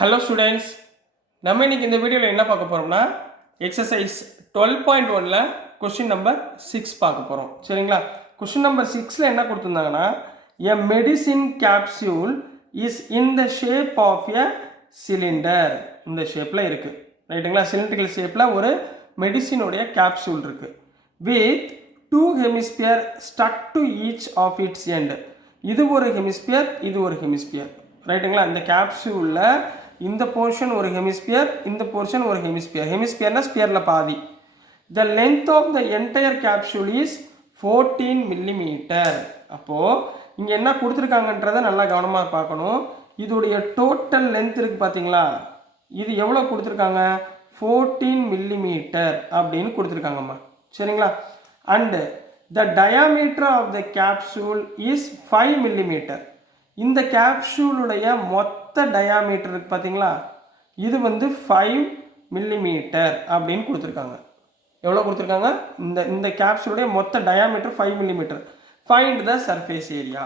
Hello students, நம்ம இன்னைக்கு இந்த வீடியோவில் என்ன பார்க்க போகிறோம்னா எக்ஸசைஸ் 12.1ல் கொஸ்டின் நம்பர் 6 பார்க்க போகிறோம். சரிங்களா? கொஸ்டின் நம்பர் 6ல் என்ன கொடுத்துருந்தாங்கன்னா, a medicine capsule is in the shape of a cylinder. இந்த ஷேப்பில் இருக்குது. ரைட்டுங்களா? சிலிண்ட்ரிக்கல் ஷேப்பில் ஒரு மெடிசினுடைய கேப்சூல் இருக்குது. With 2 hemisphere stuck to each of its end. இது ஒரு ஹெமிஸ்பியர், இது ஒரு ஹெமிஸ்பியர். ரைட்டுங்களா? இந்த கேப்சூலில் இந்த போர்ஷன் ஒரு ஹெமிஸ்பியர், இந்த போர்ஷன் ஒரு ஹெமிஸ்பியர். ஹெமிஸ்பியர்னா ஸ்பியரில் பாதி. The length of the entire capsule is 14 millimeter. அப்போது இங்கே என்ன கொடுத்துருக்காங்கன்றதை நல்லா கவனமாக பார்க்கணும். இதோடைய டோட்டல் லென்த் இருக்குது பார்த்தீங்களா? இது எவ்வளோ கொடுத்துருக்காங்க? 14 millimeter அப்படின்னு கொடுத்துருக்காங்கம்மா. சரிங்களா? And the diameter of the capsule is 5 millimeter. இந்த கேப்சூலுடைய மொத்த டயாமீட்டர் இருக்குது பார்த்தீங்களா? இது வந்து 5 millimeter அப்படின்னு கொடுத்துருக்காங்க. எவ்வளோ கொடுத்துருக்காங்க? இந்த கேப்சூலுடைய மொத்த diameter 5 millimeter. Find the surface area.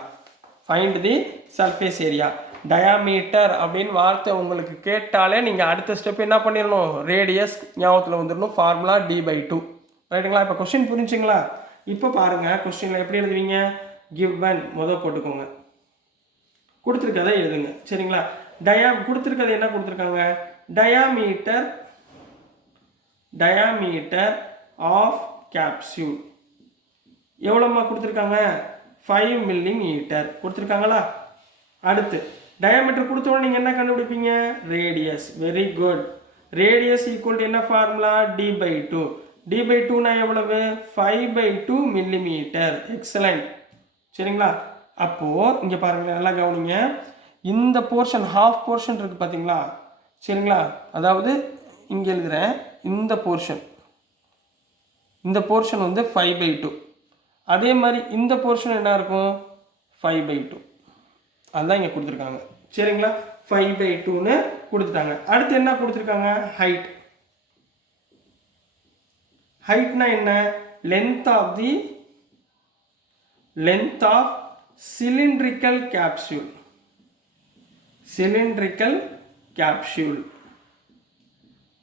Find the surface area. Diameter அப்படின்னு வார்த்தை உங்களுக்கு கேட்டாலே நீங்கள் அடுத்த ஸ்டெப் என்ன பண்ணிடணும்? ரேடியஸ் ஞாபகத்தில் வந்துடணும். Formula d/2. ரைட்டுங்களா? இப்போ கொஸ்டின் புரிஞ்சுங்களா? இப்போ பாருங்கள், கொஸ்டினில் எப்படி எழுதுவீங்க? கிவன் போட்டுக்கோங்க, கொடுத்துருக்கதை எழுதுங்க. சரிங்களா? கொடுத்துருக்கதை என்ன கொடுத்துருக்காங்க? டயாமீட்டர் ஆஃப் கேப்சூல் எவ்வளோம்மா கொடுத்துருக்காங்க? 5 millimeter கொடுத்துருக்காங்களா? அடுத்து டயாமீட்டர் கொடுத்தோட நீங்கள் என்ன கண்டுபிடிப்பீங்க? Radius. Very good. Radius equal to என்ன ஃபார்முலா? d/2. d/2னா எவ்வளவு? 5/2 millimeter. எக்ஸலண்ட். சரிங்களா? அப்போது இங்கே பாருங்கள், நல்லா கவனிங்க. இந்த போர்ஷன் ஹாஃப் போர்ஷன் இருக்குது பார்த்தீங்களா? சரிங்களா? அதாவது இங்கே எழுதுகிறேன், இந்த போர்ஷன் வந்து 5/2. அதே மாதிரி இந்த போர்ஷன் என்ன இருக்கும்? 5/2. அதுதான் இங்கே கொடுத்துருக்காங்க. சரிங்களா? 5/2ன்னு கொடுத்துட்டாங்க. அடுத்து என்ன கொடுத்துருக்காங்க? ஹைட்னா என்ன? லென்த் ஆஃப் cylindrical capsule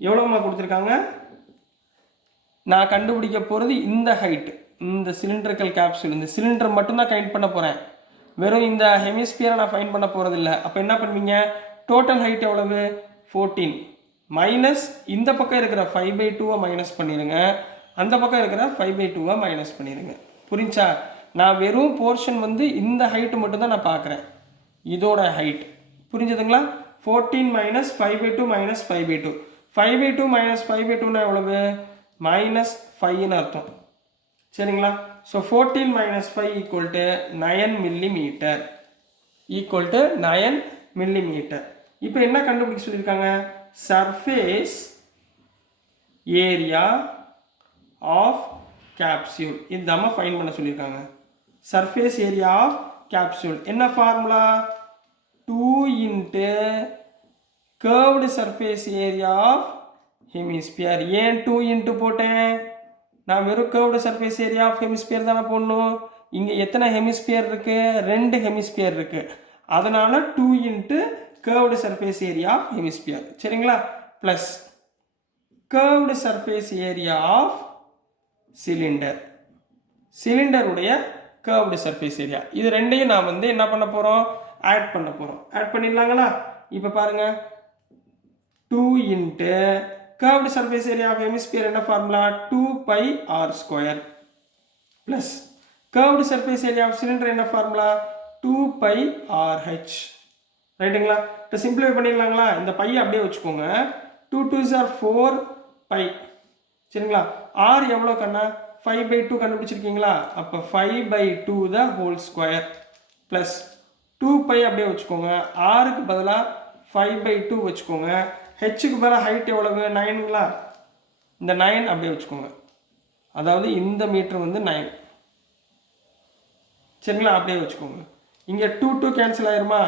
எவ்வளோமா கொடுத்துருக்காங்க? நான் கண்டுபிடிக்க போகிறது இந்த ஹைட். இந்த சிலிண்ட்ரிக்கல் கேப்சூல், இந்த சிலிண்டர் மட்டும்தான் கைண்ட் பண்ண போகிறேன். வெறும் இந்த ஹெமிஸ்பியரை நான் ஃபைண்ட் பண்ண போகிறது இல்லை. அப்போ என்ன பண்ணுவீங்க? டோட்டல் ஹைட் எவ்வளவு? 14 மைனஸ் இந்த பக்கம் இருக்கிற 5/2 மைனஸ் பண்ணிடுங்க, அந்த பக்கம் இருக்கிற 5/2 மைனஸ் பண்ணிடுங்க. புரிஞ்சா? நான் வெறும் போர்ஷன் வந்து இந்த ஹைட்டு மட்டும்தான் நான் பார்க்குறேன். இதோட ஹைட் புரிஞ்சதுங்களா? 14 மைனஸ் 5/2 மைனஸ் 5/2. 5/2 மைனஸ் 5/2னா எவ்வளவு? -5ன்னு அர்த்தம். சரிங்களா? So 14 minus 5 equal to 9 millimeter. Equal to 9 millimeter. இப்போ என்ன கண்டுபிடிக்க சொல்லியிருக்காங்க? Surface area of capsule. இது நம்ம ஃபைண்ட் பண்ண சொல்லியிருக்காங்க. சர்ஃபேஸ் ஏரியா ஆஃப் கேப்சூல் என்ன formula? 2 into curved surface area of hemisphere. ஏன் 2 into போட்டேன்? நான் வெறும் curved surface area of hemisphere தானே போடணும். இங்கே எத்தனை ஹெமிஸ்பியர் இருக்குது? 2 ஹெமிஸ்பியர் இருக்குது. அதனால் 2 into curved surface area of hemisphere. சரிங்களா? Plus curved surface area of சிலிண்டருடைய curved surface area. இது ரெண்டையும் நான் வந்து என்ன பண்ண போகிறோம்? ஆட் பண்ண போகிறோம். ஆட் பண்ணிடலாங்களா? இப்போ பாருங்கள், 2 into curved surface area of hemisphere என்ன formula? 2πr² plus curved surface area of cylinder என்ன ஃபார்முலா? 2πrh. ரைட்டுங்களா? இப்போ சிம்பிளிஃபை பண்ணிடலாங்களா? இந்த பையை அப்படியே வச்சுக்கோங்க. 2 2s are 4π. சரிங்களா? r எவ்வளோ கண்ணா? 5/2 கண்டுபிடிச்சிருக்கீங்களா? அப்போ 5/2 the whole square ப்ளஸ் 2π அப்படியே வச்சுக்கோங்க. ஆருக்கு பதிலாக 5/2 வச்சுக்கோங்க. ஹெச்சுக்கு பதிலாக ஹைட் எவ்வளவு? 9ங்களா? இந்த 9 அப்படியே வச்சுக்கோங்க. அதாவது இந்த மீட்டர் வந்து 9. சரிங்களா? அப்படியே வச்சுக்கோங்க. இங்கே 2 கேன்சல் ஆயிருமா?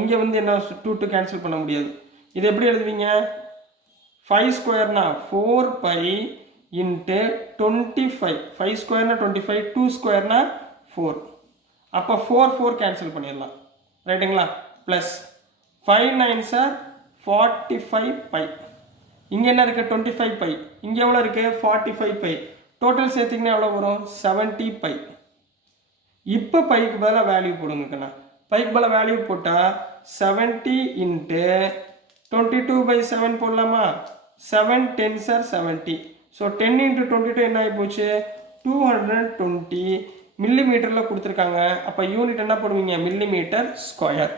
இங்கே வந்து என்ன 2 கேன்சல் பண்ண முடியாது. இது எப்படி எழுதுவீங்க? 5 ஸ்கொயர்னா 4π into 25. 5 ஸ்கொயர்னா 25, 2 ஸ்கொயர்னா 4. அப்போ 4 கேன்சல் பண்ணிடலாம். ரைட்டுங்களா? Plus 5 9s are 45 by. இங்கே என்ன இருக்குது 25 பை. இங்கே எவ்வளோ இருக்குது 45 பை. டோட்டல் சேர்த்திங்கன்னா எவ்வளோ வரும் 70 பை. இப்போ பைக்கு பதிலாக வேல்யூ போடுங்கண்ணா. பைக்கு பதிலாக வேல்யூ போட்டால் 70 இன்ட்டு 22/7 போடலாமா? 7 10s are 70. ஸோ 10 இன்ட்டு 22 என்ன ஆகி போச்சு 220 மில்லிமீட்டரில் கொடுத்துருக்காங்க. அப்போ யூனிட் என்ன போடுவீங்க மில்லிமீட்டர் ஸ்கொயர்.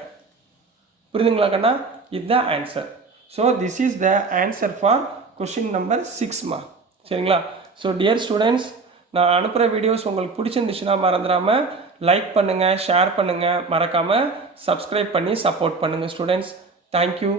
புரியுதுங்களா கண்ணா? இதுதான் answer. So this is the answer for question number 6மா. சரிங்களா? ஸோ டியர் ஸ்டூடெண்ட்ஸ், நான் அனுப்புகிற வீடியோஸ் உங்களுக்கு பிடிச்சிருந்துச்சுன்னா மறந்துடாமல் லைக் பண்ணுங்கள், ஷேர் பண்ணுங்கள், மறக்காமல் சப்ஸ்கிரைப் பண்ணி சப்போர்ட் பண்ணுங்கள் ஸ்டூடெண்ட்ஸ். தேங்க்யூ.